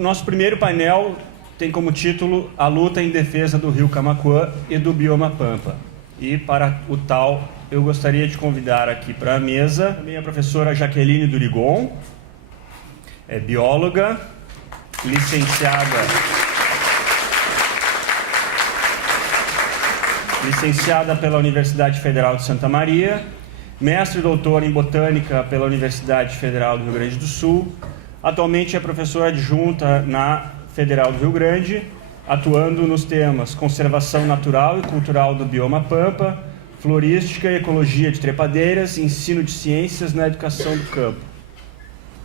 nosso primeiro painel tem como título A Luta em Defesa do Rio Camaquã e do Bioma Pampa. E para o tal, eu gostaria de convidar aqui para a mesa também a professora Jaqueline Durigon, é bióloga, licenciada pela Universidade Federal de Santa Maria, mestre e doutora em Botânica pela Universidade Federal do Rio Grande do Sul. Atualmente é professora adjunta na Federal do Rio Grande, atuando nos temas conservação natural e cultural do bioma Pampa, florística e ecologia de trepadeiras, ensino de ciências na educação do campo.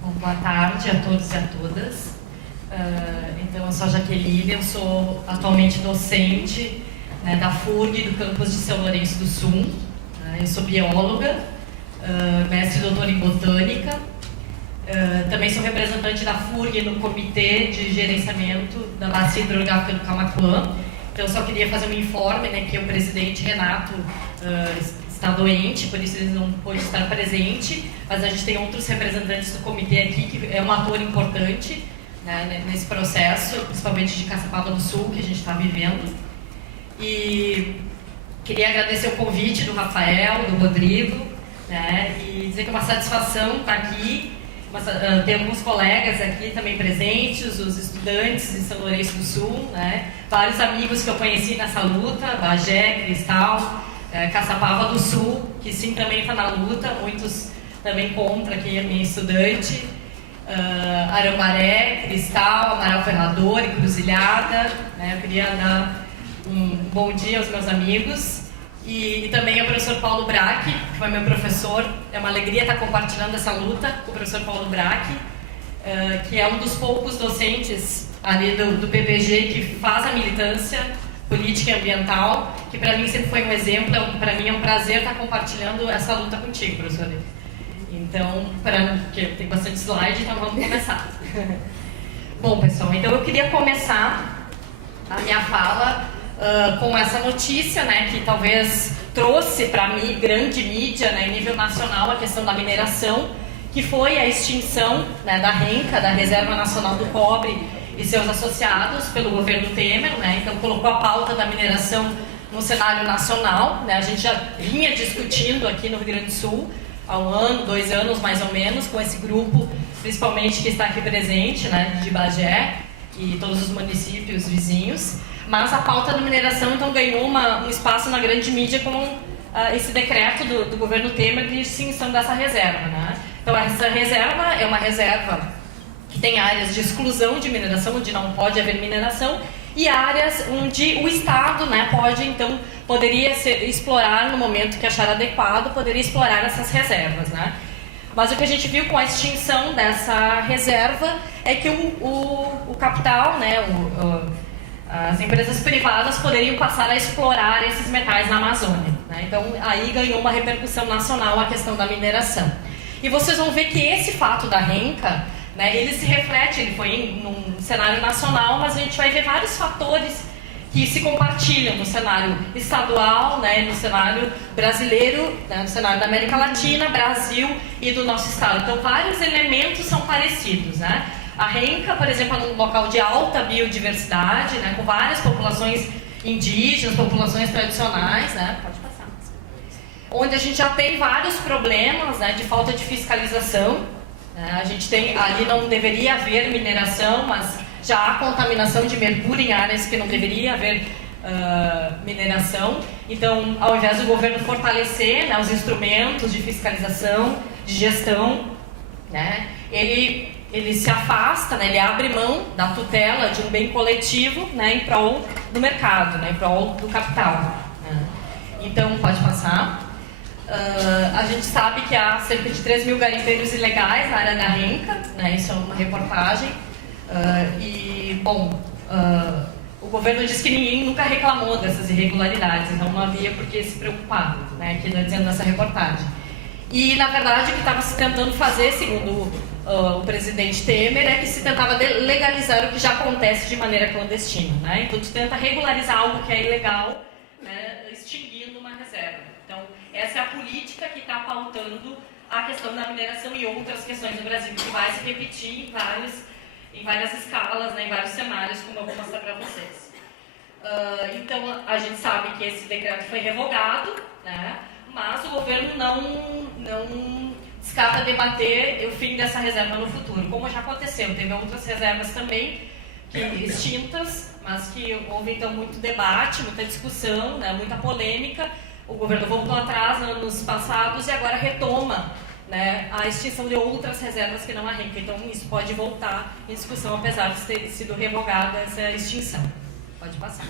Bom, boa tarde a todos e a todas. Então, eu sou a Jaqueline, eu sou atualmente docente, né, da FURG do campus de São Lourenço do Sul. Eu sou bióloga, mestre e doutora em Botânica. Também sou representante da FURG no Comitê de Gerenciamento da Bacia Hidrográfica do Camaquã. Então, eu só queria fazer um informe, né, que o presidente Renato está doente, por isso ele não pôde estar presente, mas a gente tem outros representantes do comitê aqui, que é um ator importante, né, nesse processo, principalmente de Caçapava do Sul, que a gente está vivendo. E queria agradecer o convite do Rafael, do Rodrigo, né, e dizer que é uma satisfação estar aqui. Tem alguns colegas aqui também presentes, os estudantes de São Lourenço do Sul, né? Vários amigos que eu conheci nessa luta, Bagé, Cristal, Caçapava do Sul, que sim, também está na luta, muitos também contra, aqui a minha estudante, Arambaré, Cristal, Amaral Ferrador, Encruzilhada, né? Eu queria dar um bom dia aos meus amigos. E também ao professor Paulo Braque, que foi meu professor. É uma alegria estar compartilhando essa luta com o professor Paulo Braque, que é um dos poucos docentes ali do PPG que faz a militância política e ambiental, que para mim sempre foi um exemplo. Para mim é um prazer estar compartilhando essa luta contigo, professor. Então, porque tem bastante slide, então vamos começar. Bom, pessoal, então eu queria começar a minha fala com essa notícia, né, que talvez trouxe para mim grande mídia, né, em nível nacional, a questão da mineração, que foi a extinção, né, da RENCA, da Reserva Nacional do Cobre e seus associados, pelo governo Temer, né. Então colocou a pauta da mineração no cenário nacional, né. A gente já vinha discutindo aqui no Rio Grande do Sul há 1 ano, 2 anos mais ou menos, com esse grupo, principalmente que está aqui presente, né, de Bagé e todos os municípios vizinhos. Mas a pauta da mineração, então, ganhou um espaço na grande mídia com esse decreto do governo Temer de extinção dessa reserva, né? Então, essa reserva é uma reserva que tem áreas de exclusão de mineração, onde não pode haver mineração, e áreas onde o Estado, né, poderia explorar no momento que achar adequado, poderia explorar essas reservas, né? Mas o que a gente viu com a extinção dessa reserva é que o capital, né, as empresas privadas poderiam passar a explorar esses metais na Amazônia, né? Então, aí ganhou uma repercussão nacional a questão da mineração. E vocês vão ver que esse fato da RENCA, né, ele se reflete, ele foi num cenário nacional, mas a gente vai ver vários fatores que se compartilham no cenário estadual, né, no cenário brasileiro, né, no cenário da América Latina, Brasil e do nosso estado. Então, vários elementos são parecidos, né? A RENCA, por exemplo, é um local de alta biodiversidade, né, com várias populações indígenas, populações tradicionais, né, pode passar, onde a gente já tem vários problemas, né, de falta de fiscalização, né, a gente tem, ali não deveria haver mineração, mas já há contaminação de mercúrio em áreas que não deveria haver mineração. Então, ao invés do governo fortalecer, né, os instrumentos de fiscalização, de gestão, né, ele se afasta, né, ele abre mão da tutela de um bem coletivo, né, em prol do mercado, né, em prol do capital, né. Então, pode passar. A gente sabe que há cerca de 3 mil garimpeiros ilegais na área da RENCA, né, isso é uma reportagem. O governo diz que ninguém nunca reclamou dessas irregularidades, então não havia por que se preocupar, né, aqui dizendo nessa reportagem. E, na verdade, o que estava se tentando fazer, segundo o presidente Temer, é que se tentava legalizar o que já acontece de maneira clandestina, né? Então, se tenta regularizar algo que é ilegal, né, extinguindo uma reserva. Então, essa é a política que está pautando a questão da mineração e outras questões no Brasil, que vai se repetir em várias escalas, né, em vários cenários, como eu vou mostrar para vocês. Então, a gente sabe que esse decreto foi revogado, né, mas o governo não descarta debater o fim dessa reserva no futuro, como já aconteceu. Teve outras reservas também extintas, mas que houve então muito debate, muita discussão, né, muita polêmica. O governo voltou atrás anos passados e agora retoma, né, a extinção de outras reservas que não arrancam. Então isso pode voltar em discussão, apesar de ter sido revogada essa extinção. Pode passar.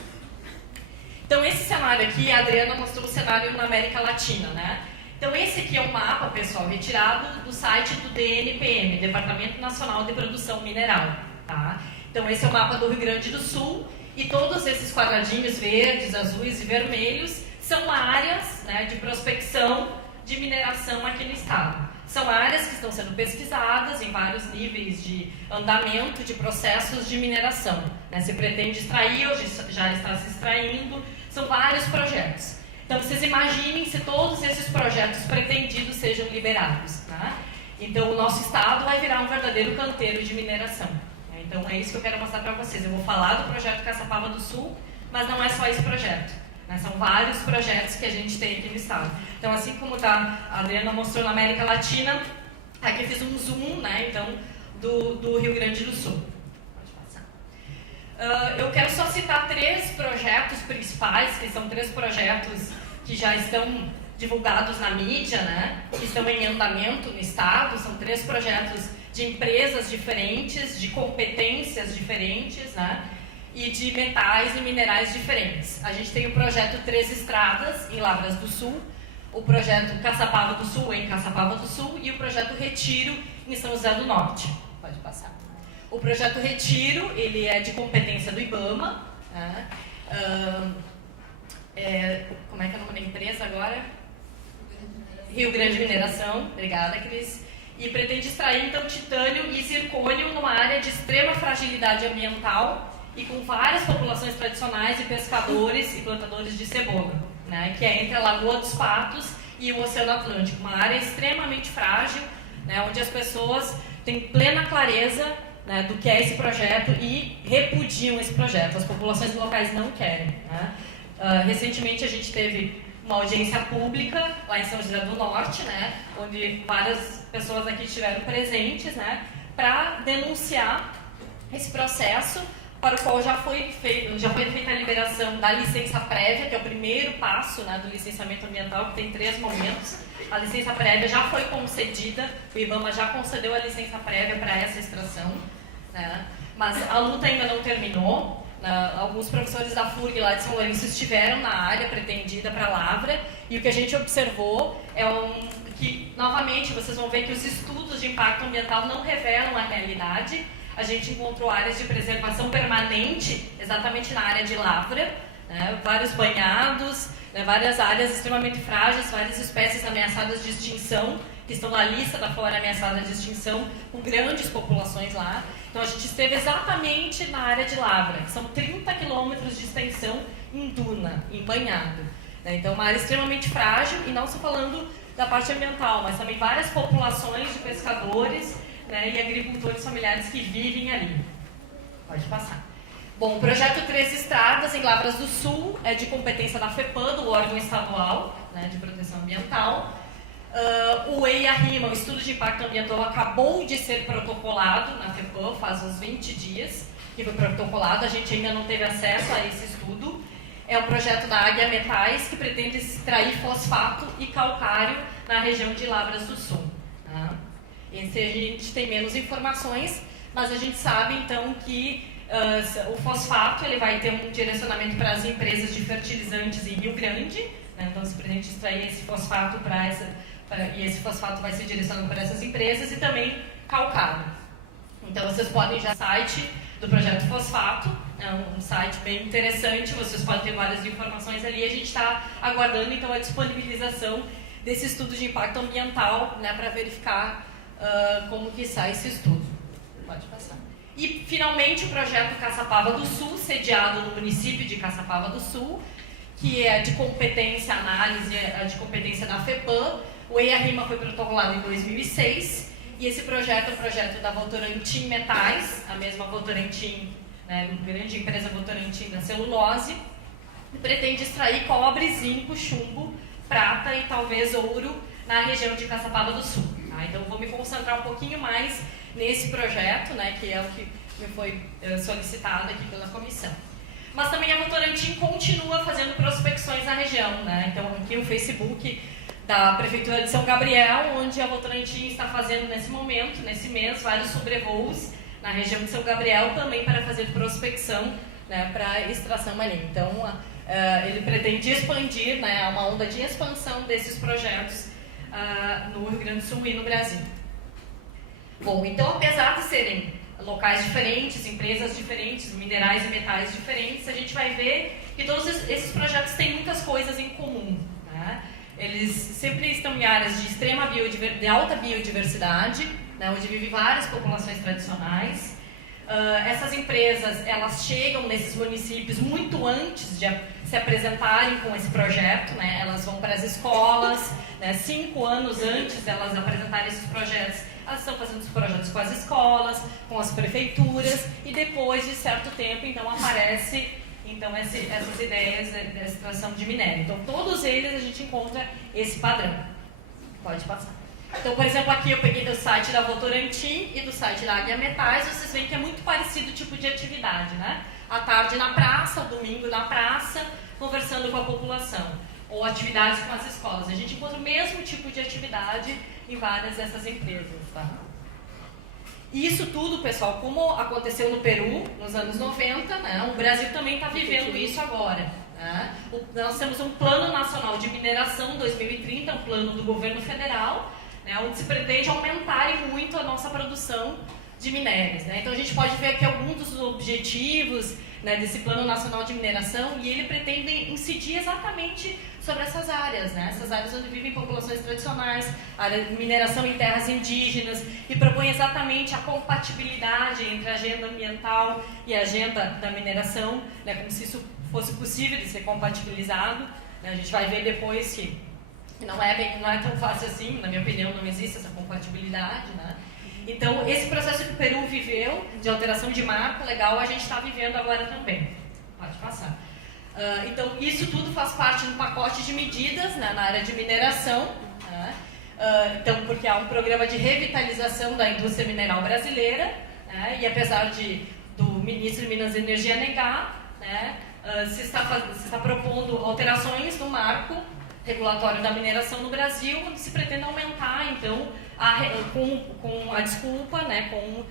Então esse cenário aqui, a Adriana mostrou o cenário na América Latina, né? Então esse aqui é um mapa, pessoal, retirado do site do DNPM, Departamento Nacional de Produção Mineral, tá? Então esse é o mapa do Rio Grande do Sul e todos esses quadradinhos verdes, azuis e vermelhos são áreas, né, de prospecção de mineração aqui no estado. São áreas que estão sendo pesquisadas em vários níveis de andamento de processos de mineração, né? Se pretende extrair ou já está se extraindo, são vários projetos. Então vocês imaginem se todos esses projetos pretendidos sejam liberados, tá? Então o nosso estado vai virar um verdadeiro canteiro de mineração. Então é isso que eu quero mostrar para vocês. Eu vou falar do projeto Caçapava do Sul, mas não é só esse projeto, né? São vários projetos que a gente tem aqui no estado. Então assim como a Adriana mostrou na América Latina, aqui eu fiz um zoom, né, então, do Rio Grande do Sul. Pode passar. Eu quero só citar 3 projetos principais, que são 3 projetos que já estão divulgados na mídia, né, que estão em andamento no estado. São 3 projetos de empresas diferentes, de competências diferentes, né, e de metais e minerais diferentes. A gente tem o projeto 3 Estradas, em Lavras do Sul, o projeto Caçapava do Sul, em Caçapava do Sul, e o projeto Retiro, em São José do Norte. Pode passar. O projeto Retiro, ele é de competência do IBAMA, né? Como é que é o nome da empresa agora? Rio Grande Mineração. Obrigada, Cris. E pretende extrair, então, titânio e zircônio numa área de extrema fragilidade ambiental e com várias populações tradicionais de pescadores e plantadores de cebola, né, que é entre a Lagoa dos Patos e o Oceano Atlântico, uma área extremamente frágil, né, onde as pessoas têm plena clareza, né, do que é esse projeto e repudiam esse projeto. As populações locais não querem, né. Recentemente a gente teve uma audiência pública lá em São José do Norte, né, onde várias pessoas aqui estiveram presentes, né, para denunciar esse processo, para o qual já foi feita a liberação da licença prévia, que é o primeiro passo, né, do licenciamento ambiental, que tem 3 momentos. A licença prévia já foi concedida, o IBAMA já concedeu a licença prévia para essa extração, né, mas a luta ainda não terminou. Alguns professores da FURG lá de São Lourenço estiveram na área pretendida para a lavra, e o que a gente observou é que, novamente, vocês vão ver que os estudos de impacto ambiental não revelam a realidade. A gente encontrou áreas de preservação permanente, exatamente na área de lavra, né, vários banhados, né, várias áreas extremamente frágeis, várias espécies ameaçadas de extinção, que estão na lista da flora ameaçada de extinção, com grandes populações lá. Então a gente esteve exatamente na área de lavra, que são 30 quilômetros de extensão em duna, em banhado. Né, então uma área extremamente frágil, e não só falando da parte ambiental, mas também várias populações de pescadores, né, e agricultores familiares que vivem ali. Pode passar. Bom, o projeto 3 Estradas, em Lavras do Sul, é de competência da FEPAM, do órgão estadual, né, de proteção ambiental. O EIA-RIMA, o Estudo de Impacto Ambiental, acabou de ser protocolado na FEPAM, faz uns 20 dias que foi protocolado. A gente ainda não teve acesso a esse estudo. É um projeto da Águia Metais, que pretende extrair fosfato e calcário na região de Lavras do Sul. Tá? Esse a gente tem menos informações, mas a gente sabe então que o fosfato ele vai ter um direcionamento para as empresas de fertilizantes em Rio Grande, né? Então se pretende extrair esse fosfato e esse fosfato vai ser direcionado para essas empresas, e também calcário. Então vocês podem já no site do projeto Fosfato, é um site bem interessante, vocês podem ter várias informações ali. A gente está aguardando então a disponibilização desse estudo de impacto ambiental, né, para verificar como que sai esse estudo. Pode passar. E, finalmente, o projeto Caçapava do Sul, sediado no município de Caçapava do Sul, que é de competência análise, é de competência da FEPAM. O EIA-RIMA foi protocolado em 2006, E esse projeto é o projeto da Votorantim Metais, a mesma Votorantim, né, grande empresa Votorantim da celulose, e pretende extrair cobre, zinco, chumbo, prata e talvez ouro na região de Caçapava do Sul. Tá? Então vou me concentrar um pouquinho mais nesse projeto, né, que é o que me foi solicitado aqui pela comissão. Mas também a Votorantim continua fazendo prospecções na região, né? Então aqui o Facebook da Prefeitura de São Gabriel, onde a Votorantim está fazendo nesse momento, nesse mês, vários sobrevoos na região de São Gabriel, também para fazer prospecção, né, para extração marinha. Então ele pretende expandir, né, uma onda de expansão desses projetos no Rio Grande do Sul e no Brasil. Bom, então apesar de serem locais diferentes, empresas diferentes, minerais e metais diferentes, a gente vai ver que todos esses projetos têm muitas coisas em comum, né? Eles sempre estão em áreas de extrema de alta biodiversidade, né, onde vivem várias populações tradicionais. Essas empresas, elas chegam nesses municípios muito antes de se apresentarem com esse projeto, né? Elas vão para as escolas, né? 5 anos antes delas apresentarem esses projetos, elas estão fazendo os projetos com as escolas, com as prefeituras, e depois de certo tempo, então, aparece essas ideias da extração de minério. Então, todos eles a gente encontra esse padrão. Pode passar. Então, por exemplo, aqui eu peguei do site da Votorantim e do site da Águia Metais, vocês veem que é muito parecido o tipo de atividade, né? À tarde na praça, ao domingo na praça, conversando com a população. Ou atividades com as escolas. A gente encontra o mesmo tipo de atividade em várias dessas empresas, tá? E isso tudo, pessoal, como aconteceu no Peru nos anos 90, né, o Brasil também está vivendo isso agora. Né? Nós temos um Plano Nacional de Mineração 2030, um plano do governo federal, né, onde se pretende aumentar e muito a nossa produção de minérios. Né? Então a gente pode ver aqui alguns dos objetivos, né, desse Plano Nacional de Mineração, e ele pretende incidir exatamente sobre essas áreas, né? Essas áreas onde vivem populações tradicionais, área de mineração em terras indígenas, e propõe exatamente a compatibilidade entre a agenda ambiental e a agenda da mineração, né, como se isso fosse possível de ser compatibilizado. Né? A gente vai ver depois que não é tão fácil assim, na minha opinião, não existe essa compatibilidade, né? Então, esse processo que o Peru viveu, de alteração de marco legal, a gente está vivendo agora também. Pode passar. Então, isso tudo faz parte do pacote de medidas, né, na área de mineração. Né? Então, porque há um programa de revitalização da indústria mineral brasileira, né, e apesar do ministro de Minas e Energia negar, né, se está propondo alterações no marco regulatório da mineração no Brasil, onde se pretende aumentar, então, com a desculpa, né, com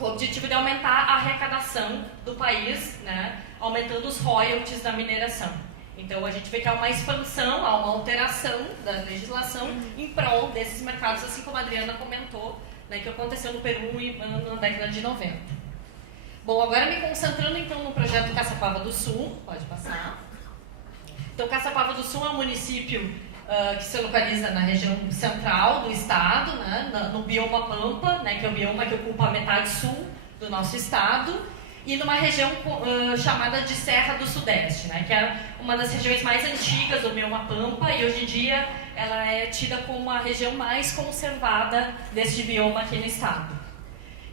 o objetivo de aumentar a arrecadação do país, né, aumentando os royalties da mineração. Então, a gente vê que há uma expansão, há uma alteração da legislação em prol desses mercados, assim como a Adriana comentou, né, que aconteceu no Peru na década de 90. Bom, agora me concentrando, então, no projeto Caçapava do Sul, pode passar. Então, Caçapava do Sul é um município que se localiza na região central do estado, né, no bioma Pampa, né, que é o bioma que ocupa a metade sul do nosso estado, e numa região chamada de Serra do Sudeste, né, que é uma das regiões mais antigas do bioma Pampa, e hoje em dia ela é tida como a região mais conservada deste bioma aqui no estado.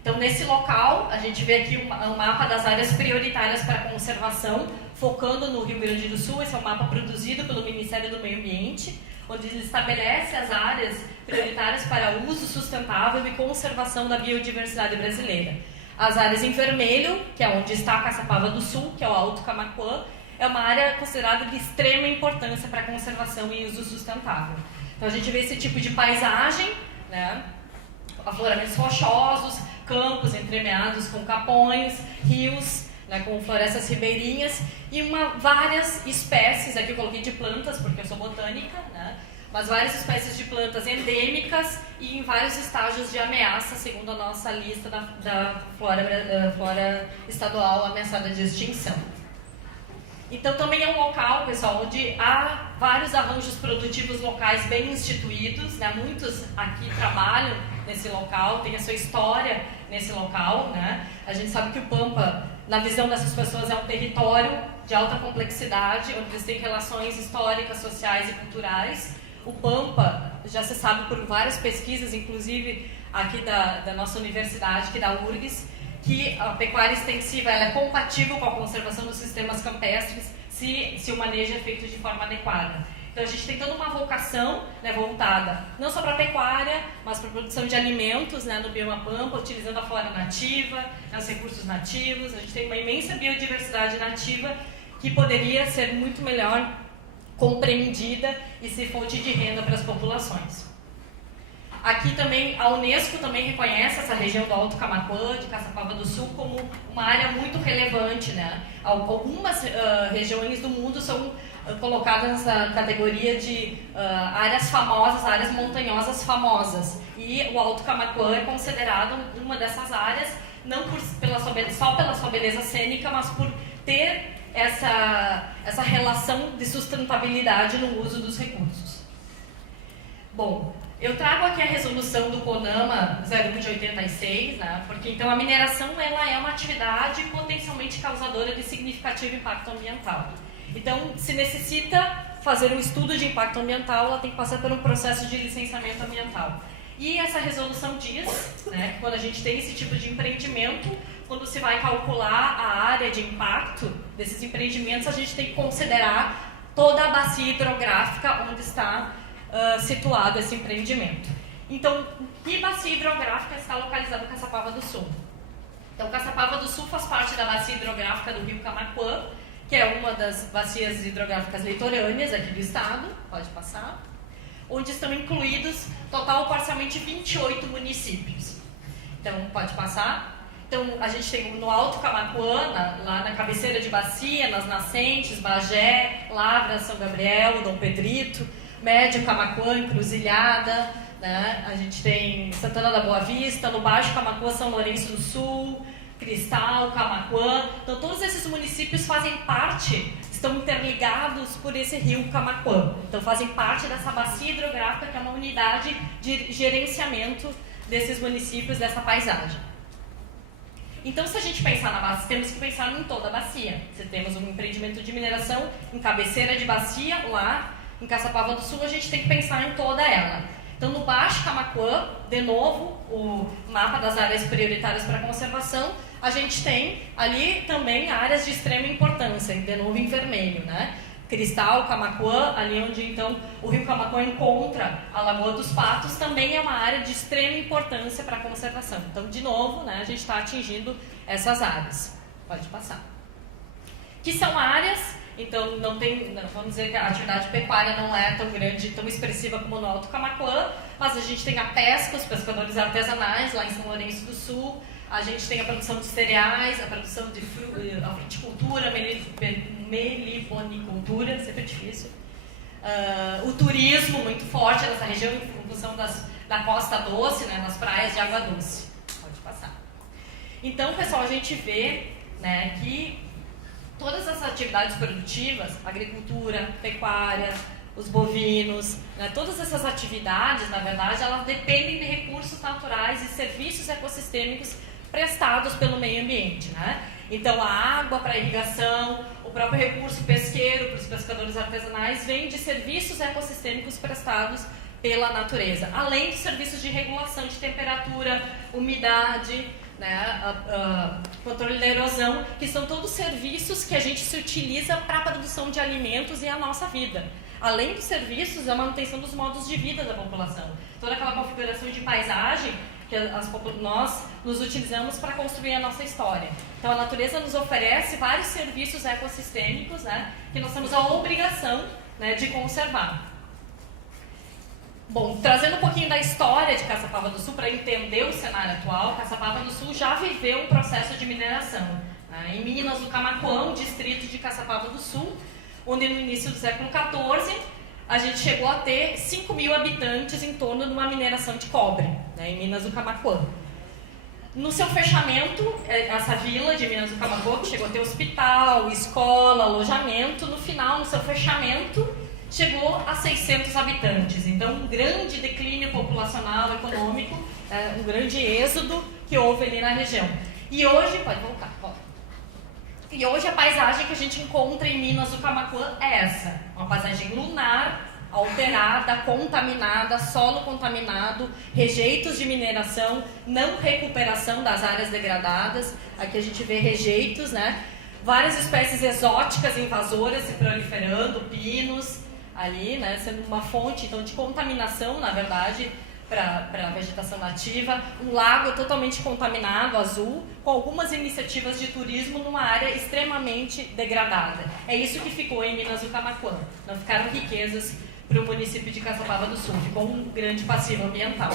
Então, nesse local, a gente vê aqui um mapa das áreas prioritárias para conservação, focando no Rio Grande do Sul. Esse é um mapa produzido pelo Ministério do Meio Ambiente, onde ele estabelece as áreas prioritárias para uso sustentável e conservação da biodiversidade brasileira. As áreas em vermelho, que é onde está a Caçapava do Sul, que é o Alto Camaquã, é uma área considerada de extrema importância para a conservação e uso sustentável. Então, a gente vê esse tipo de paisagem, né? Afloramentos rochosos, campos entremeados com capões, rios, né, com florestas ribeirinhas e várias espécies, aqui eu coloquei de plantas porque eu sou botânica, né, mas várias espécies de plantas endêmicas e em vários estágios de ameaça, segundo a nossa lista da flora estadual ameaçada de extinção. Então também é um local, pessoal, onde há vários arranjos produtivos locais bem instituídos, né? Muitos aqui trabalham nesse local, tem a sua história nesse local, né? A gente sabe que o Pampa, na visão dessas pessoas, é um território de alta complexidade, onde eles têm relações históricas, sociais e culturais, o Pampa, já se sabe por várias pesquisas, inclusive aqui da nossa universidade, aqui da URGS, que a pecuária extensiva ela é compatível com a conservação dos sistemas campestres se o manejo é feito de forma adequada. Então a gente tem toda uma vocação, né, voltada não só para a pecuária, mas para a produção de alimentos, né, no bioma Pampa, utilizando a flora nativa, né, os recursos nativos. A gente tem uma imensa biodiversidade nativa que poderia ser muito melhor compreendida e ser fonte de renda para as populações. Aqui também, a Unesco também reconhece essa região do Alto Camaquã, de Caçapava do Sul, como uma área muito relevante, né? Algumas regiões do mundo são colocadas nessa categoria de áreas famosas, áreas montanhosas famosas. E o Alto Camaquã é considerado uma dessas áreas, não só pela sua beleza cênica, mas por ter essa relação de sustentabilidade no uso dos recursos. Bom, eu trago aqui a resolução do CONAMA 01 de 86, né? Porque então a mineração ela é uma atividade potencialmente causadora de significativo impacto ambiental. Então, se necessita fazer um estudo de impacto ambiental, ela tem que passar por um processo de licenciamento ambiental. E essa resolução diz, né, que quando a gente tem esse tipo de empreendimento, quando se vai calcular a área de impacto desses empreendimentos, a gente tem que considerar toda a bacia hidrográfica onde está situado esse empreendimento. Então, que bacia hidrográfica está localizada em Caçapava do Sul? Então, Caçapava do Sul faz parte da bacia hidrográfica do Rio Camaquã, que é uma das bacias hidrográficas litorâneas aqui do estado, pode passar, onde estão incluídos, total ou parcialmente, 28 municípios. Então, pode passar. Então, a gente tem no Alto Camaquã, lá na cabeceira de bacia, nas nascentes, Bagé, Lavra, São Gabriel, Dom Pedrito, Médio Camaquã, Encruzilhada, né? A gente tem Santana da Boa Vista, no Baixo Camaquã, São Lourenço do Sul, Cristal, Camaquã. Então, todos esses municípios fazem parte, estão interligados por esse rio Camaquã. Então, fazem parte dessa bacia hidrográfica, que é uma unidade de gerenciamento desses municípios, dessa paisagem. Então, se a gente pensar na bacia, temos que pensar em toda a bacia. Se temos um empreendimento de mineração em cabeceira de bacia, lá em Caçapava do Sul, a gente tem que pensar em toda ela. Então, no Baixo Camaquã, de novo, o mapa das áreas prioritárias para conservação, a gente tem ali também áreas de extrema importância, de novo em vermelho, né? Cristal, Camaquã, ali onde então o rio Camaquã encontra a Lagoa dos Patos, também é uma área de extrema importância para a conservação. Então, de novo, né, a gente está atingindo essas áreas. Pode passar. Que são áreas, então não tem, vamos dizer que a atividade pecuária não é tão grande, tão expressiva como no Alto Camaquã, mas a gente tem a pesca, os pescadores artesanais lá em São Lourenço do Sul, a gente tem a produção de cereais, a produção de a fruticultura, meliponicultura, sempre é difícil. O turismo muito forte nessa região em função da Costa Doce, né, nas praias de água doce. Pode passar. Então, pessoal, a gente vê, né, que todas as atividades produtivas, agricultura, pecuária, os bovinos, né, todas essas atividades, na verdade, elas dependem de recursos naturais e serviços ecossistêmicos prestados pelo meio ambiente, né? Então, a água para irrigação, o próprio recurso pesqueiro para os pescadores artesanais vem de serviços ecossistêmicos prestados pela natureza, além dos serviços de regulação de temperatura, umidade, né, controle da erosão, que são todos serviços que a gente se utiliza para a produção de alimentos e a nossa vida. Além dos serviços, a manutenção dos modos de vida da população. Toda aquela configuração de paisagem que nós nos utilizamos para construir a nossa história. Então, a natureza nos oferece vários serviços ecossistêmicos, né, que nós temos a obrigação, né, de conservar. Bom, trazendo um pouquinho da história de Caçapava do Sul para entender o cenário atual, Caçapava do Sul já viveu um processo de mineração. Né, em Minas, no Camaquã, distrito de Caçapava do Sul, onde no início do século XIV, a gente chegou a ter 5.000 habitantes em torno de uma mineração de cobre, né, em Minas do Camaquã. No seu fechamento, essa vila de Minas do Camaquã, que chegou a ter hospital, escola, alojamento, no final, no seu fechamento, chegou a 600 habitantes. Então, um grande declínio populacional, econômico, um grande êxodo que houve ali na região. E hoje, pode voltar, pode. E hoje a paisagem que a gente encontra em Minas do Camaquã é essa, uma paisagem lunar, alterada, contaminada, solo contaminado, rejeitos de mineração, não recuperação das áreas degradadas. Aqui a gente vê rejeitos, né? Várias espécies exóticas invasoras se proliferando, pinos ali, né? Sendo uma fonte então de contaminação, na verdade, para a vegetação nativa, um lago totalmente contaminado, azul, com algumas iniciativas de turismo numa área extremamente degradada. É isso que ficou em Minas do Camaquã. Não ficaram riquezas para o município de Caçapava do Sul, ficou um grande passivo ambiental.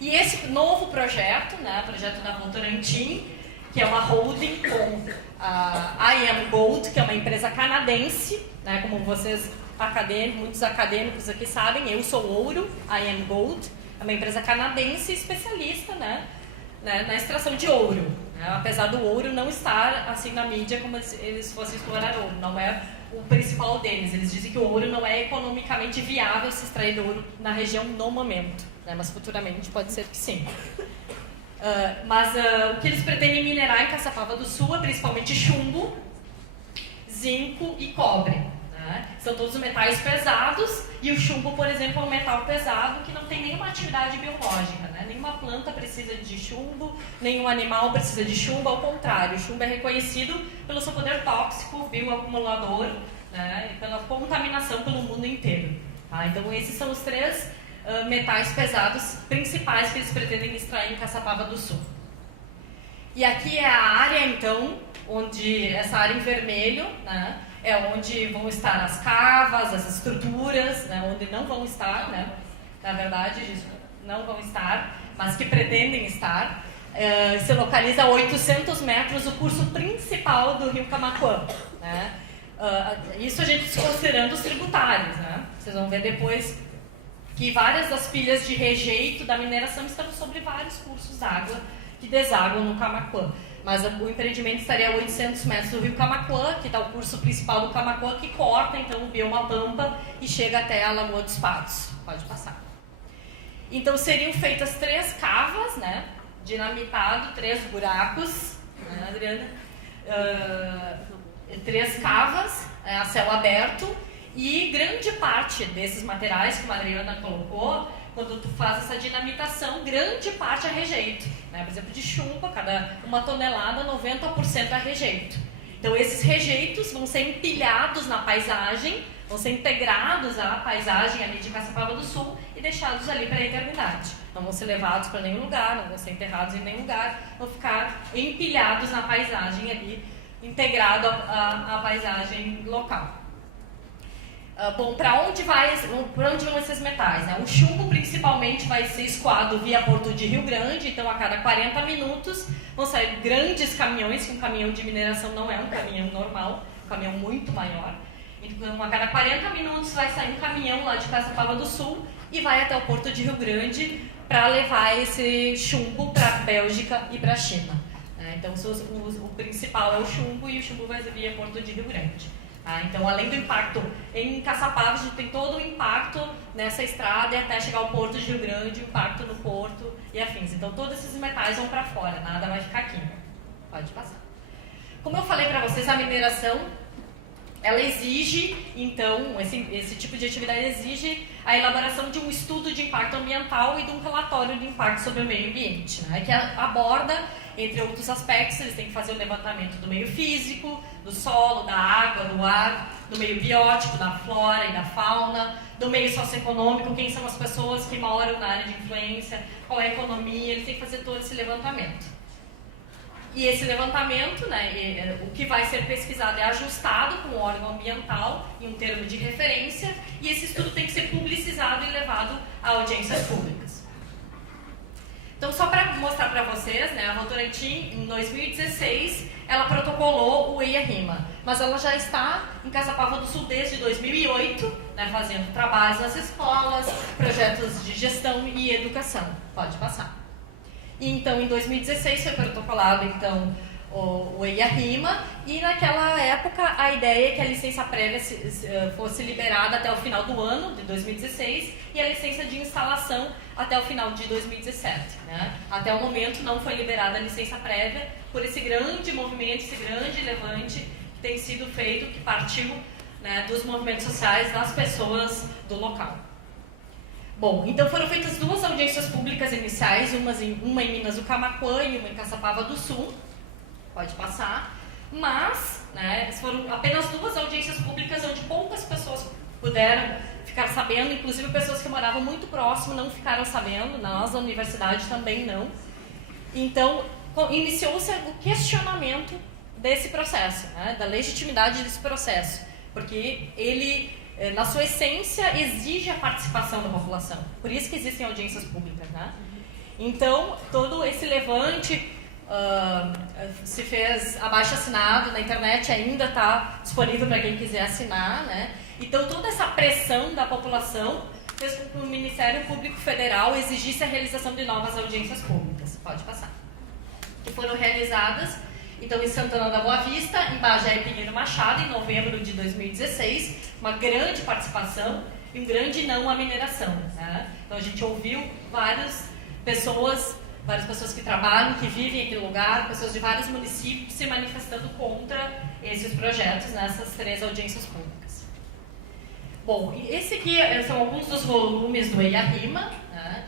E esse novo projeto, né, projeto da Votorantim, que é uma holding com a IAMGOLD, que é uma empresa canadense, né, como vocês muitos acadêmicos aqui sabem, eu sou Ouro, IAMGOLD, é uma empresa canadense especialista, né, na extração de ouro. Né, apesar do ouro não estar assim na mídia como se eles fossem explorar ouro, não é o principal deles. Eles dizem que o ouro não é economicamente viável se extrair do ouro na região no momento, né, mas futuramente pode ser que sim. O que eles pretendem minerar em Caçapava do Sul é principalmente chumbo, zinco e cobre. Né? São todos metais pesados e o chumbo, por exemplo, é um metal pesado que não tem nenhuma atividade biológica. Né? Nenhuma planta precisa de chumbo, nenhum animal precisa de chumbo, ao contrário. O chumbo é reconhecido pelo seu poder tóxico, bioacumulador, né? E pela contaminação pelo mundo inteiro. Tá? Então esses são os três metais pesados principais que eles pretendem extrair em Caçapava do Sul. E aqui é a área, então, onde essa área em vermelho, né, é onde vão estar as cavas, as estruturas, né, onde não vão estar, né, na verdade, não vão estar, mas que pretendem estar. Se localiza a 800 metros o curso principal do rio Camaquã. Né? Isso a gente considerando os tributários. Né? Vocês vão ver depois que várias das pilhas de rejeito da mineração estão sobre vários cursos d'água que desaguam no Camaquã. Mas o empreendimento estaria a 800 metros do rio Camaquã, que está o curso principal do Camaquã, que corta então o bioma Pampa e chega até a Lagoa dos Patos. Pode passar. Então seriam feitas 3 cavas, né? Dinamitado, 3 buracos, né, Adriana? 3 cavas a céu aberto. E grande parte desses materiais que a Adriana colocou, quando tu faz essa dinamitação, grande parte é rejeito. Né? Por exemplo, de chumbo, cada 1 tonelada, 90% é rejeito. Então esses rejeitos vão ser empilhados na paisagem, vão ser integrados à paisagem ali de Caçapava do Sul e deixados ali para a eternidade. Não vão ser levados para nenhum lugar, não vão ser enterrados em nenhum lugar, vão ficar empilhados na paisagem ali, integrado à paisagem local. Bom, para onde vão esses metais? Né? O chumbo principalmente vai ser escoado via Porto de Rio Grande, então a cada 40 minutos vão sair grandes caminhões, que um caminhão de mineração não é um caminhão normal, um caminhão muito maior. Então a cada 40 minutos vai sair um caminhão lá de Caçapava do Sul e vai até o Porto de Rio Grande para levar esse chumbo para a Bélgica e para a China. Então o principal é o chumbo e o chumbo vai via Porto de Rio Grande. Então, além do impacto em Caçapava, a gente tem todo o impacto nessa estrada e até chegar ao Porto de Rio Grande, o impacto no porto e afins. Então, todos esses metais vão para fora, nada vai ficar aqui. Pode passar. Como eu falei para vocês, a mineração, ela exige, então, esse tipo de atividade exige a elaboração de um estudo de impacto ambiental e de um relatório de impacto sobre o meio ambiente, né, que aborda, entre outros aspectos, eles têm que fazer o levantamento do meio físico, do solo, da água, do ar, do meio biótico, da flora e da fauna, do meio socioeconômico, quem são as pessoas que moram na área de influência, qual é a economia, eles têm que fazer todo esse levantamento. E esse levantamento, né, o que vai ser pesquisado é ajustado com o órgão ambiental em um termo de referência e esse estudo tem que ser publicizado e levado a audiências públicas. Então, só para mostrar para vocês, né, a Votorantim, em 2016, ela protocolou o EIA-RIMA, mas ela já está em Caçapava do Sul desde 2008, né, fazendo trabalhos nas escolas, projetos de gestão e educação. Pode passar. E, então, em 2016, foi protocolado então, o EIA-RIMA e, naquela época, a ideia é que a licença prévia fosse liberada até o final do ano, de 2016, e a licença de instalação até o final de 2017. Né? Até o momento não foi liberada a licença prévia por esse grande movimento, esse grande levante que tem sido feito, que partiu né, dos movimentos sociais, das pessoas do local. Bom, então foram feitas 2 audiências públicas iniciais, uma em Minas do Camaquã e uma em Caçapava do Sul. Pode passar. Mas, né, foram apenas 2 audiências públicas onde poucas pessoas puderam ficar sabendo, inclusive pessoas que moravam muito próximo não ficaram sabendo, nós da universidade também não. Então, iniciou-se o questionamento desse processo, né, da legitimidade desse processo, porque ele, na sua essência, exige a participação da população. Por isso que existem audiências públicas, né? Então, todo esse levante se fez abaixo-assinado, na internet ainda está disponível para quem quiser assinar, né? Então, toda essa pressão da população fez com que o Ministério Público Federal exigisse a realização de novas audiências públicas. Pode passar. Que foram realizadas, então, em Santana da Boa Vista, em Bagé e Pinheiro Machado, em novembro de 2016, uma grande participação e um grande não à mineração, né? Então, a gente ouviu várias pessoas que trabalham, que vivem aquele lugar, pessoas de vários municípios se manifestando contra esses projetos nessas 3 audiências públicas. Bom, esse aqui são alguns dos volumes do EIA-RIMA, né?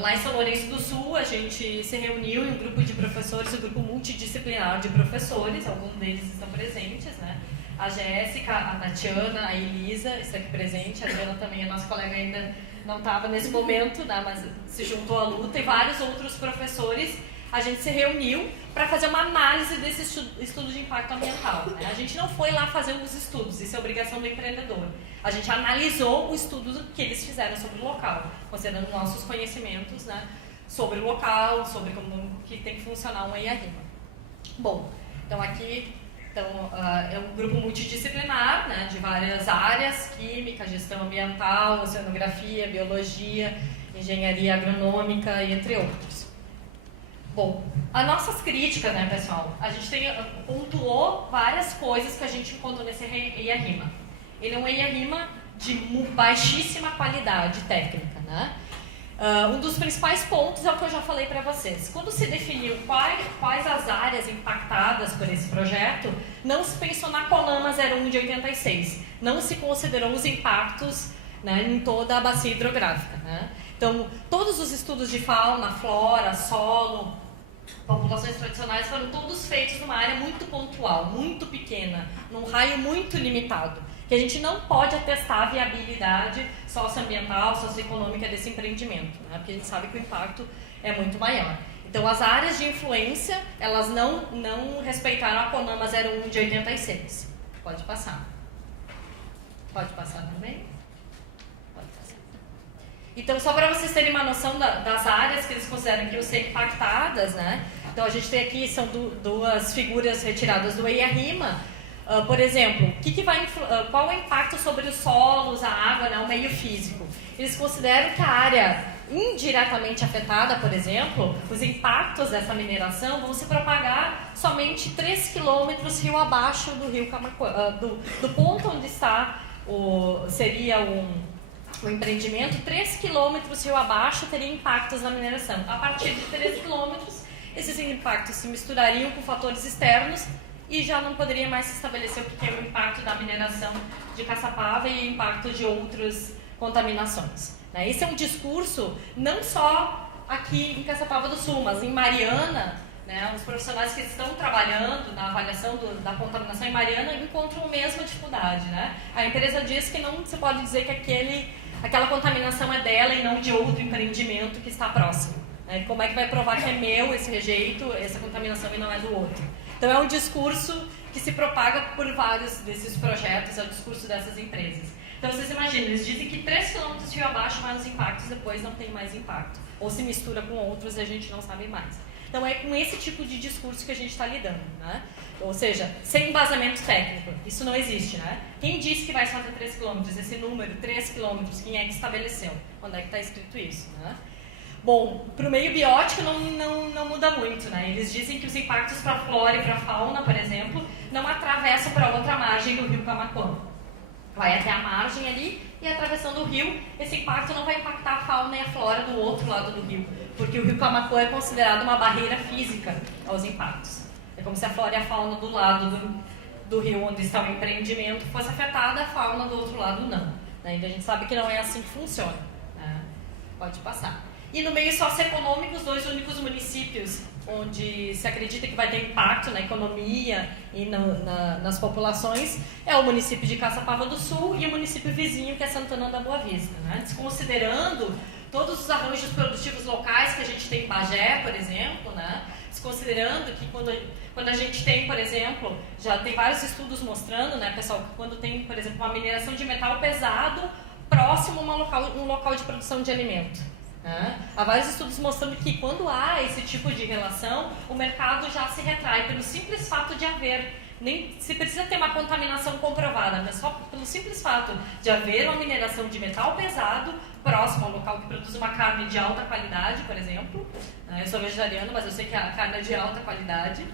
Lá em São Lourenço do Sul, a gente se reuniu em um grupo de professores, um grupo multidisciplinar de professores, alguns deles estão presentes, né? A Jéssica, a Tatiana, a Elisa, está aqui presente, a Adriana também, a nossa colega ainda não estava nesse momento, né, mas se juntou à luta, e vários outros professores, a gente se reuniu para fazer uma análise desse estudo de impacto ambiental, né? A gente não foi lá fazer os estudos, isso é obrigação do empreendedor. A gente analisou o estudo que eles fizeram sobre o local, considerando nossos conhecimentos, né, sobre o local, sobre como que tem que funcionar um EIA-RIMA. Bom, então aqui é um grupo multidisciplinar, né, de várias áreas, química, gestão ambiental, oceanografia, biologia, engenharia agronômica e entre outros. Bom, as nossas críticas, né, pessoal, a gente pontuou várias coisas que a gente encontrou nesse EIA-RIMA. Ele é um EIA-RIMA de baixíssima qualidade técnica, né? Um dos principais pontos é o que eu já falei para vocês. Quando se definiu quais as áreas impactadas por esse projeto, não se pensou na Conama 01 de 86. Não se considerou os impactos, né, em toda a bacia hidrográfica, né? Então, todos os estudos de fauna, flora, solo, populações tradicionais foram todos feitos numa área muito pontual, muito pequena, num raio muito limitado, que a gente não pode atestar a viabilidade socioambiental, socioeconômica desse empreendimento, né? Porque a gente sabe que o impacto é muito maior. Então, as áreas de influência, elas não respeitaram a Conama 01 de 86. Pode passar. Pode passar também? Pode passar. Então, só para vocês terem uma noção das áreas que eles consideram que iam ser impactadas, né? Então, a gente tem aqui, são 2 figuras retiradas do EIA-RIMA. Por exemplo, qual é o impacto sobre os solos, a água, né, o meio físico? Eles consideram que a área indiretamente afetada, por exemplo, os impactos dessa mineração vão se propagar somente 3 quilômetros rio abaixo do rio Camaquã, do ponto onde está seria o empreendimento, 3 quilômetros rio abaixo teria impactos na mineração. A partir de 3 quilômetros, esses impactos se misturariam com fatores externos e já não poderia mais se estabelecer o que é o impacto da mineração de Caçapava e o impacto de outras contaminações. Esse é um discurso não só aqui em Caçapava do Sul, mas em Mariana, né, os profissionais que estão trabalhando na avaliação da contaminação em Mariana encontram a mesma dificuldade, né? A empresa diz que não se pode dizer que aquela contaminação é dela e não de outro empreendimento que está próximo, né? Como é que vai provar que é meu esse rejeito, essa contaminação e não é do outro? Então é um discurso que se propaga por vários desses projetos, é o discurso dessas empresas. Então vocês imaginam, eles dizem que 3 km rio abaixo mais os impactos, depois não tem mais impacto. Ou se mistura com outros e a gente não sabe mais. Então é com esse tipo de discurso que a gente está lidando, né? Ou seja, sem embasamento técnico. Isso não existe, né? Quem disse que vai fazer 3 km? Esse número, 3 km, quem é que estabeleceu? Onde é que está escrito isso, né? Bom, para o meio biótico não muda muito, né? Eles dizem que os impactos para a flora e para a fauna, por exemplo, não atravessam para outra margem do rio Camaquã. Vai até a margem ali e atravessando o rio, esse impacto não vai impactar a fauna e a flora do outro lado do rio, porque o rio Camaquã é considerado uma barreira física aos impactos. É como se a flora e a fauna do lado do rio onde está o empreendimento fosse afetada, a fauna do outro lado não. Né? Então a gente sabe que não é assim que funciona. Né? Pode passar. E no meio socioeconômico, os 2 únicos municípios onde se acredita que vai ter impacto na economia e nas populações é o município de Caçapava do Sul e o município vizinho, que é Santana da Boa Vista. Né? Desconsiderando todos os arranjos produtivos locais que a gente tem em Bagé, por exemplo, né? Desconsiderando que quando a gente tem, por exemplo, já tem vários estudos mostrando, né, pessoal, que quando tem, por exemplo, uma mineração de metal pesado próximo a um local de produção de alimento. Né? Há vários estudos mostrando que quando há esse tipo de relação, o mercado já se retrai pelo simples fato de haver, nem se precisa ter uma contaminação comprovada, mas só pelo simples fato de haver uma mineração de metal pesado próximo ao local que produz uma carne de alta qualidade, por exemplo. Eu sou vegetariana, mas eu sei que a carne é de alta qualidade.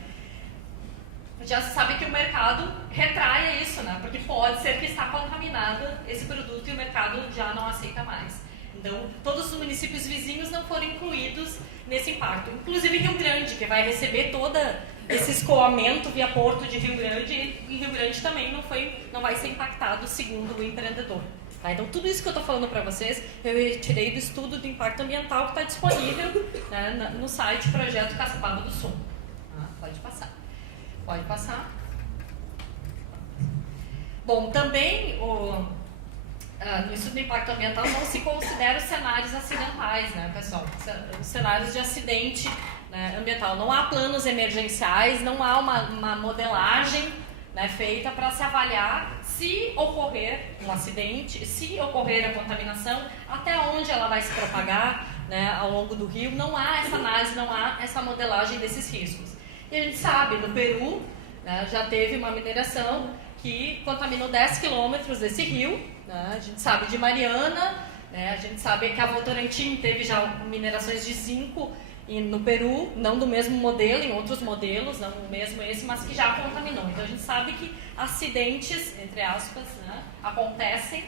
Já se sabe que o mercado retrai isso, né? Porque pode ser que está contaminado esse produto e o mercado já não aceita mais. Então, todos os municípios vizinhos não foram incluídos nesse impacto. Inclusive Rio Grande, que vai receber todo esse escoamento via Porto de Rio Grande, e Rio Grande também não vai ser impactado, segundo o empreendedor. Tá? Então, tudo isso que eu estou falando para vocês, eu retirei do estudo do impacto ambiental que está disponível, né, no site Projeto Caçapava do Sul. Pode passar. Pode passar. Bom, também no estudo do impacto ambiental não se considera os cenários acidentais, né, pessoal? Os cenários de acidente, né, ambiental. Não há planos emergenciais, não há uma modelagem, né, feita para se avaliar se ocorrer um acidente, se ocorrer a contaminação, até onde ela vai se propagar, né, ao longo do rio. Não há essa análise, não há essa modelagem desses riscos. E a gente sabe, no Peru, né, já teve uma mineração que contaminou 10 quilômetros desse rio. Né? A gente sabe de Mariana, né? A gente sabe que a Votorantim teve já minerações de zinco no Peru, não do mesmo modelo, em outros modelos, não o mesmo esse, mas que já contaminou. Então a gente sabe que acidentes, entre aspas, né, acontecem.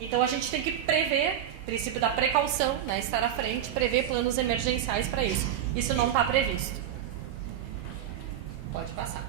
Então a gente tem que prever, princípio da precaução, né, estar à frente, prever planos emergenciais para isso. Isso não está previsto. Pode passar.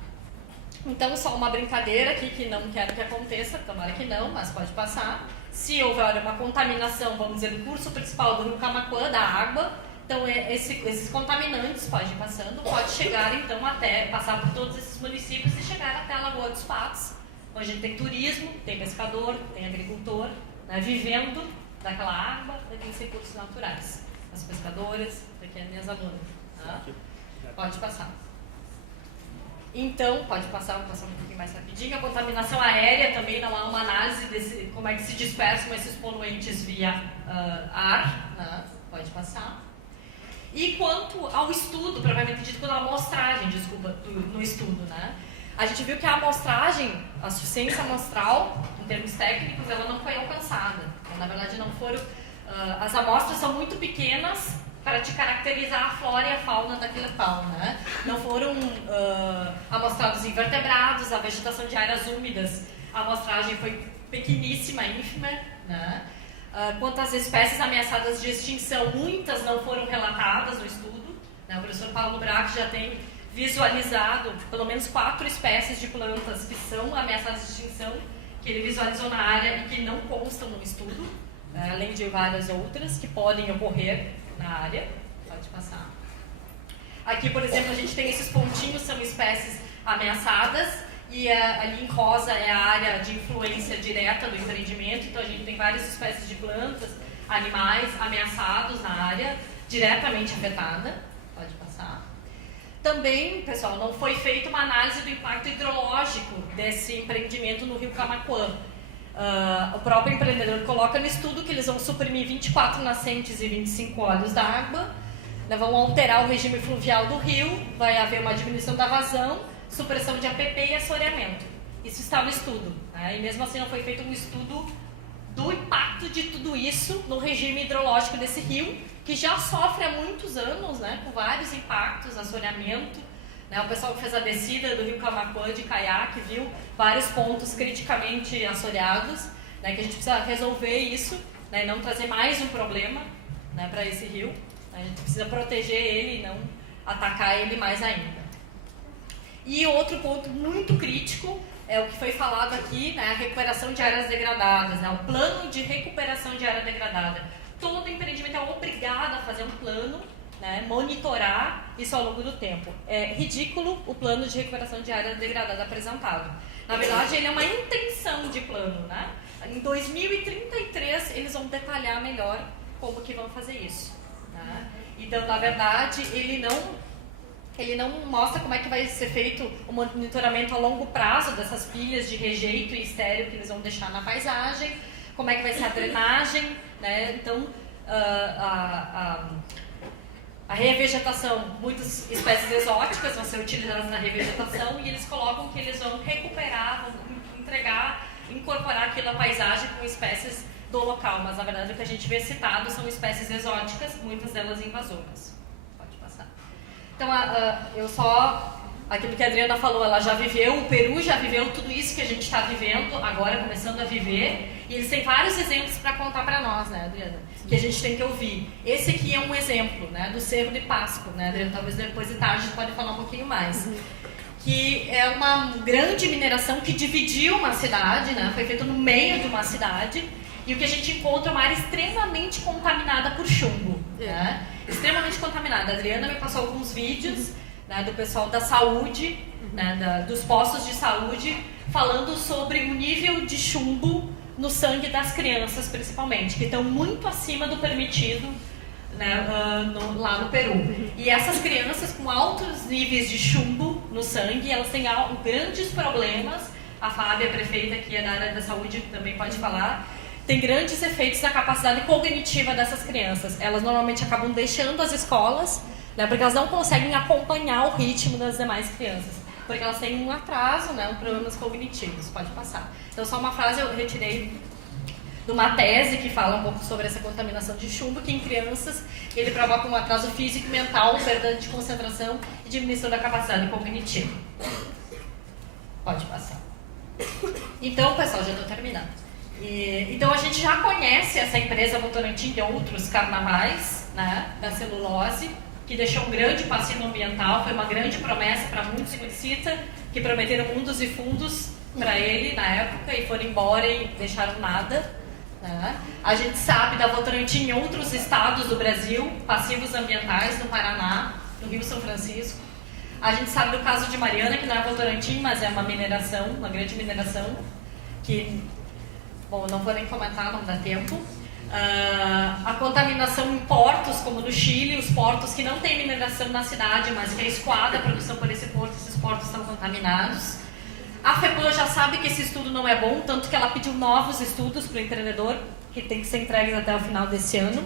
Então, só uma brincadeira aqui que não quero que aconteça, tomara que não, mas pode passar. Se houver uma contaminação, vamos dizer, do curso principal do Rio Camaquã, da água, então esses contaminantes podem ir passando, pode chegar então até, passar por todos esses municípios e chegar até a Lagoa dos Patos, onde a gente tem turismo, tem pescador, tem agricultor, né, vivendo daquela água, daqueles recursos naturais. As pescadoras, daqui as minhas alunas. Tá? Pode passar. Então, pode passar, vou passar um pouquinho mais rapidinho. A contaminação aérea também, não há uma análise de como é que se dispersam esses poluentes via ar, né? Pode passar. E quanto ao estudo, propriamente dito, quando a amostragem, desculpa, no estudo, né? A gente viu que a amostragem, a suficiência amostral, em termos técnicos, ela não foi alcançada. Então, na verdade, não foram... as amostras são muito pequenas para te caracterizar a flora e a fauna daquele local, né? Não foram amostrados invertebrados, a vegetação de áreas úmidas, a amostragem foi pequeníssima, ínfima, né? Quanto às espécies ameaçadas de extinção, muitas não foram relatadas no estudo, né? O professor Paulo Braque já tem visualizado pelo menos 4 espécies de plantas que são ameaçadas de extinção, que ele visualizou na área e que não constam no estudo, né? Além de várias outras que podem ocorrer na área. Pode passar. Aqui, por exemplo, a gente tem esses pontinhos, são espécies ameaçadas, e ali em rosa é a área de influência direta do empreendimento. Então a gente tem várias espécies de plantas, animais ameaçados na área, diretamente afetada. Pode passar. Também, pessoal, não foi feita uma análise do impacto hidrológico desse empreendimento no Rio Camaquã. O próprio empreendedor coloca no estudo que eles vão suprimir 24 nascentes e 25 olhos d'água, né, vão alterar o regime fluvial do rio, vai haver uma diminuição da vazão, supressão de APP e assoreamento. Isso está no estudo, né, e mesmo assim não foi feito um estudo do impacto de tudo isso no regime hidrológico desse rio, que já sofre há muitos anos, né, com vários impactos, assoreamento. Né, o pessoal que fez a descida do Rio Camaquã de caiaque viu vários pontos criticamente assoreados, né, que a gente precisa resolver isso, né, e não trazer mais um problema, né, para esse rio. A gente precisa proteger ele e não atacar ele mais ainda. E outro ponto muito crítico é o que foi falado aqui, né, a recuperação de áreas degradadas, né, o plano de recuperação de área degradada. Todo empreendimento é obrigado a fazer um plano, né, monitorar isso ao longo do tempo. É ridículo o plano de recuperação de área degradada apresentado. Na verdade, ele é uma intenção de plano, né? Em 2033, eles vão detalhar melhor como que vão fazer isso. Né? Então, na verdade, ele não mostra como é que vai ser feito o monitoramento a longo prazo dessas pilhas de rejeito e estéreo que eles vão deixar na paisagem, como é que vai ser a drenagem, né? Então, a revegetação, muitas espécies exóticas vão ser utilizadas na revegetação e eles colocam que eles vão recuperar, vão incorporar aquilo à paisagem com espécies do local, mas na verdade o que a gente vê citado são espécies exóticas, muitas delas invasoras. Pode passar. Então, aquilo que a Adriana falou, ela já viveu, o Peru já viveu tudo isso que a gente está vivendo, agora começando a viver, e eles têm vários exemplos para contar para nós, né, Adriana? Que a gente tem que ouvir. Esse aqui é um exemplo, né, do Cerro de Pasco, né, Adriana? Talvez depois de tarde a gente pode falar um pouquinho mais. Que é uma grande mineração que dividiu uma cidade, né, foi feito no meio de uma cidade, e o que a gente encontra é uma área extremamente contaminada por chumbo, né? Extremamente contaminada. A Adriana me passou alguns vídeos, né, do pessoal da saúde, né, dos postos de saúde, falando sobre o nível de chumbo no sangue das crianças, principalmente, que estão muito acima do permitido, né, lá no Peru. E essas crianças com altos níveis de chumbo no sangue, elas têm grandes problemas. A Fábia, a prefeita aqui da área da saúde, também pode falar. Tem grandes efeitos na capacidade cognitiva dessas crianças. Elas normalmente acabam deixando as escolas, né, porque elas não conseguem acompanhar o ritmo das demais crianças, porque elas têm um atraso, né, problemas cognitivos. Pode passar. Então, só uma frase eu retirei de uma tese que fala um pouco sobre essa contaminação de chumbo, que em crianças ele provoca um atraso físico e mental, perda de concentração e diminuição da capacidade cognitiva. Pode passar. Então, pessoal, já estou terminando. Então a gente já conhece essa empresa Votorantim de outros carnavais, né, da celulose, que deixou um grande passivo ambiental, foi uma grande promessa para muitos em Muricita, que prometeram mundos e fundos para ele na época e foram embora e deixaram nada. Né? A gente sabe da Votorantim em outros estados do Brasil, passivos ambientais, no Paraná, no Rio São Francisco. A gente sabe do caso de Mariana, que não é Votorantim, mas é uma mineração, uma grande mineração, que... Bom, não vou nem comentar, não dá tempo. A contaminação em portos, como no Chile, os portos que não têm mineração na cidade, mas que é escoada a produção por esse porto, esses portos estão contaminados. A FEPAM já sabe que esse estudo não é bom, tanto que ela pediu novos estudos para o empreendedor, que tem que ser entregues até o final desse ano.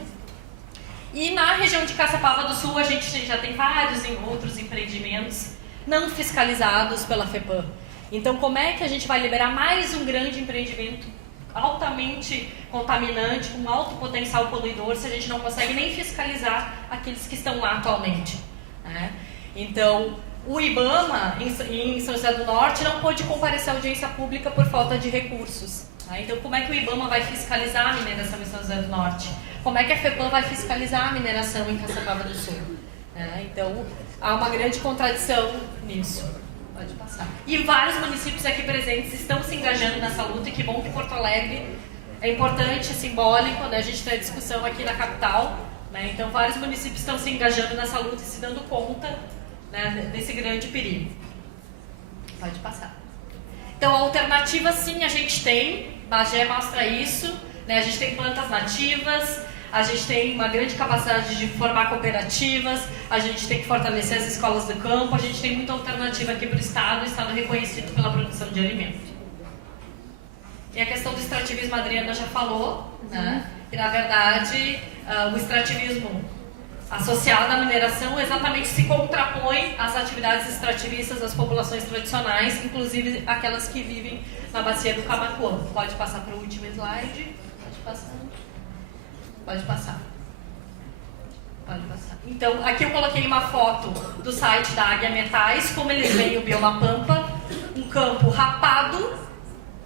E na região de Caçapava do Sul, a gente já tem vários outros empreendimentos não fiscalizados pela FEPAM. Então, como é que a gente vai liberar mais um grande empreendimento altamente contaminante, com alto potencial poluidor, se a gente não consegue nem fiscalizar aqueles que estão lá atualmente, né? Então, o IBAMA, em São José do Norte, não pôde comparecer à audiência pública por falta de recursos. Né? Então, como é que o IBAMA vai fiscalizar a mineração em São José do Norte? Como é que a FEPAM vai fiscalizar a mineração em Caçapava do Sul? Né? Então, há uma grande contradição nisso. Pode passar. E vários municípios aqui presentes estão se engajando nessa luta, e que bom que Porto Alegre é importante, é simbólico, né? A gente tem a discussão aqui na capital, né? Então vários municípios estão se engajando nessa luta e se dando conta, né, desse grande perigo. Pode passar. Então, alternativa sim a gente tem, Bagé mostra isso, né? A gente tem plantas nativas, a gente tem uma grande capacidade de formar cooperativas, a gente tem que fortalecer as escolas do campo, a gente tem muita alternativa aqui para o Estado reconhecido pela produção de alimento. E a questão do extrativismo, a Adriana já falou, né? E na verdade, o extrativismo associado à mineração exatamente se contrapõe às atividades extrativistas das populações tradicionais, inclusive aquelas que vivem na bacia do Camaquã. Pode passar para o último slide. Pode passar. Pode passar. Pode passar. Então, aqui eu coloquei uma foto do site da Águia Metais, como eles veem o bioma Pampa, um campo rapado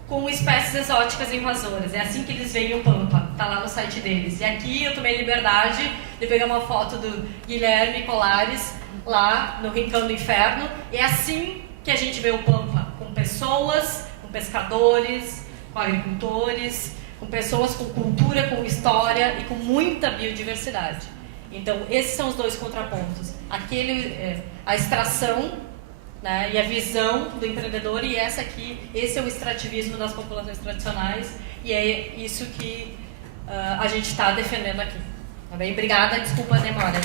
com espécies exóticas invasoras. É assim que eles veem o Pampa, está lá no site deles. E aqui eu tomei liberdade de pegar uma foto do Guilherme Colares, lá no Rincão do Inferno, e é assim que a gente vê o Pampa, com pessoas, pescadores, com agricultores, com pessoas com cultura, com história e com muita biodiversidade. Então, esses são os dois contrapontos. A extração, né, e a visão do empreendedor, e esse é o extrativismo das populações tradicionais, e é isso que a gente está defendendo aqui. Tá bem? Obrigada, desculpa a demora.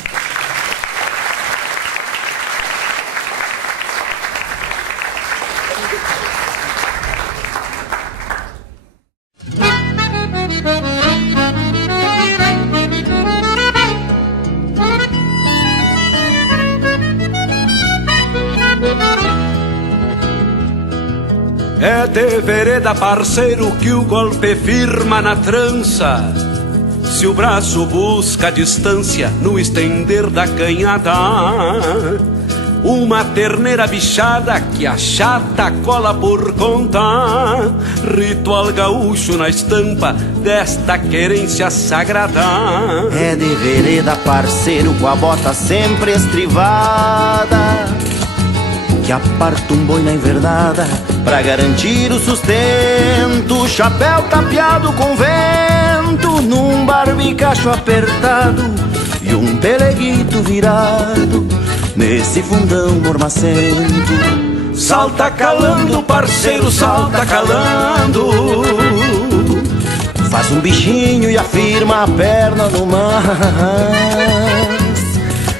É de vereda, parceiro, que o golpe firma na trança. Se o braço busca distância no estender da canhada, uma terneira bichada que achata cola por conta. Ritual gaúcho na estampa desta querência sagrada. É de vereda, parceiro, com a bota sempre estrivada, que aparta um boi na invernada pra garantir o sustento. Chapéu tapeado com vento, num barbicacho apertado e um peleguito virado nesse fundão mormacento. Salta calando, parceiro, salta calando. Faz um bichinho e afirma a perna no mar.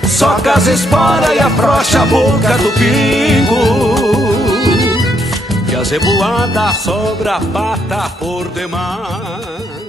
Soca as esporas e afrouxa a boca do pingo, que a zeboada sobra a pata por demais.